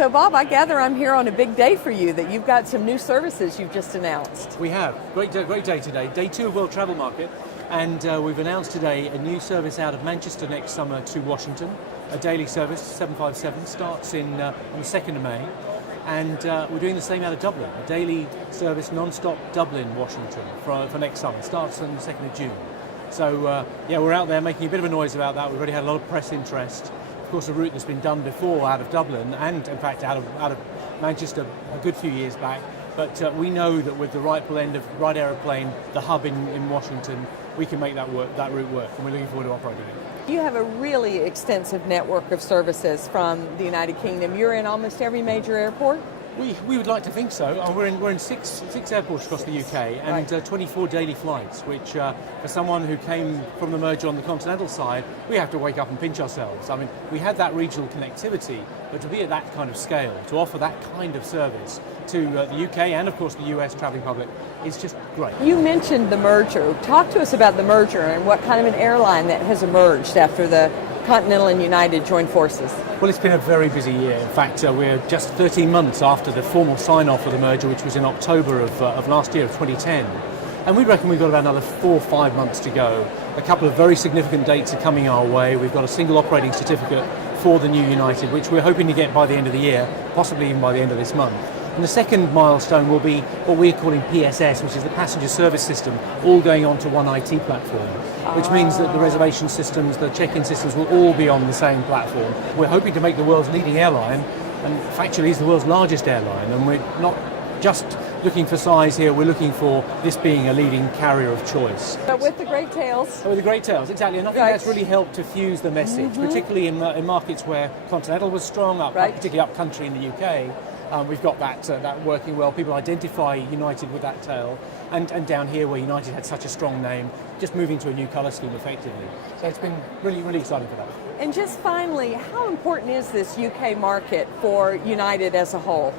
So Bob, I gather I'm here on a big day for you, that you've got some new services you've just announced. We have. Great day today. Day 2 of World Travel Market. And we've announced today a new service out of Manchester next summer to Washington. A daily service, 757, starts on the 2nd of May. And we're doing the same out of Dublin. A daily service, non-stop Dublin, Washington for next summer. Starts on the 2nd of June. So yeah, we're out there making a bit of a noise about that. We've already had a lot of press interest. Of course, a route that's been done before out of Dublin and, in fact, out of Manchester a good few years back. But we know that with the right blend of right aeroplane, the hub in Washington, we can make that route work, and we're looking forward to operating it. You have a really extensive network of services from the United Kingdom. You're in almost every major airport? We would like to think so. We're in six airports across the UK and 24 daily flights, which for someone who came from the merger on the Continental side, we have to wake up and pinch ourselves. I mean, we had that regional connectivity, but to be at that kind of scale, to offer that kind of service to the UK and of course the US travelling public is just great. You mentioned the merger. Talk to us about the merger and what kind of an airline that has emerged after the Continental and United joined forces. Well, it's been a very busy year. In fact, we're just 13 months after the formal sign-off of the merger, which was in October of last year, of 2010. And we reckon we've got about another 4 or 5 months to go. A couple of very significant dates are coming our way. We've got a single operating certificate for the new United, which we're hoping to get by the end of the year, possibly even by the end of this month. And the second milestone will be what we're calling PSS, which is the passenger service system, all going onto one IT platform, which means that the reservation systems, the check-in systems will all be on the same platform. We're hoping to make the world's leading airline, and factually it's the world's largest airline, and we're not just looking for size here, we're looking for this being a leading carrier of choice. But with the great tails. With the great tails, exactly. And I think that's really helped to fuse the message, particularly in markets where Continental was strong, particularly up country in the UK. We've got that working well. People identify United with that tail, and down here where United had such a strong name, just moving to a new colour scheme effectively. So it's been really, really exciting for that. And just finally, how important is this UK market for United as a whole?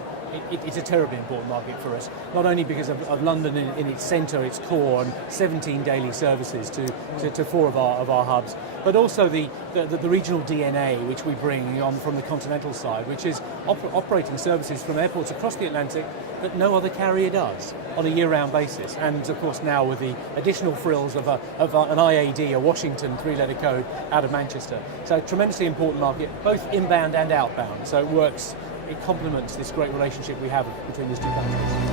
It's a terribly important market for us, not only because of London in its centre, its core, and 17 daily services to 4 of our hubs, but also the regional DNA which we bring on from the Continental side, which is operating services from airports across the Atlantic that no other carrier does on a year-round basis. And of course now with the additional frills of an IAD, a Washington 3-letter code out of Manchester. So a tremendously important market, both inbound and outbound. So it complements this great relationship we have between these two countries.